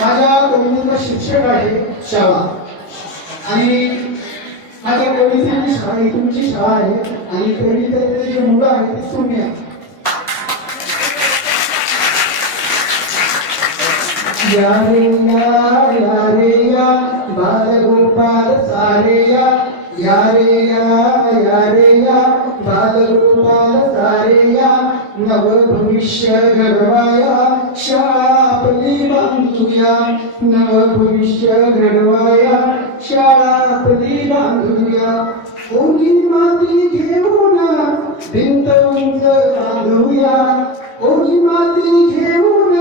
माझ्या कवितेचा शिक्षक आहे शाळा. आणि माझ्या कवितेची शाळा ही तुमची शाळा आहे आणि कवितेचे जे मुलं आहे ते तुम्ही आहे या रे या या रे बालगोपाल सारे या नव भविष्य घडवाया शाळा आपली बांधूया नव भविष्य घडवाया शाळा आपली बांधूया। ओली माती घेऊन भिंत उंच बांधूया। ओली माती घेऊन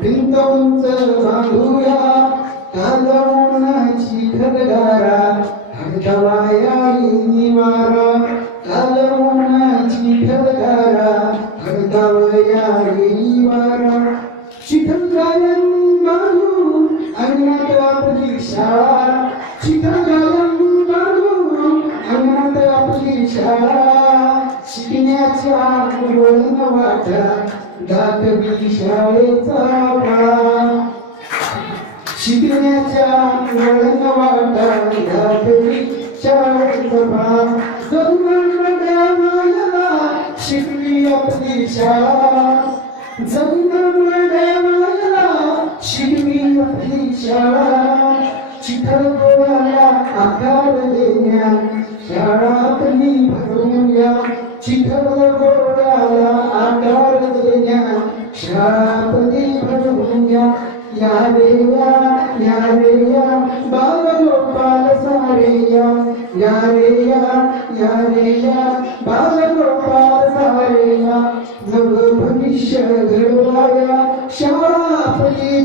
भिंत उंच बांधूया कालवणाची घरदारा हटवाया निवारा शिकण्याच्या वळण वाटा दाखवी शाळेचा शिकण्याच्या वळण वाटा दाखवी शाळेचा काळ आपली शाळा जगण्यामध्ये शिकवी आपली शाळा चिखल गोळ्याला आकार देण्या शाळा आपली भरूया चिखल गोळ्याला आकार देण्या शाळा आपली भरूया या रे या या रे या बालगोपाल सारे या या रे या या रे या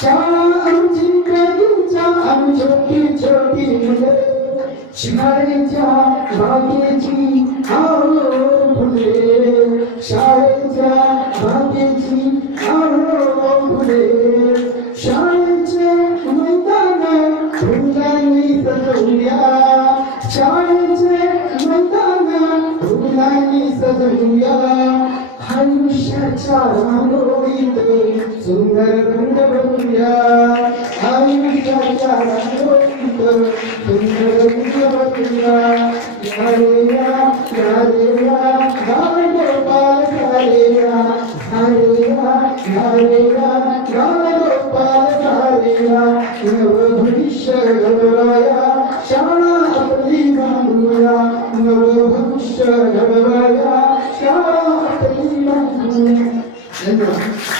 शाळा आमची बगीचा आम्ही छोटी छोटी मुलं शाळेच्या बागेची आवड फुले शाळेच्या बागेची आवड फुले शाळेचे मैदान फुलांनी सजवूया शाळेचे मैदान फुलांनी सजवूया आयुष्याच्या रांगोळीत सुंदर रंग भरूया आयुष्याच्या रांगोळीत सुंदर रंग भरूया या या या या या या नव भविष्य घडवाया शाळा आपली नव भविष्य शाळा आपली बांधूया धन्यवाद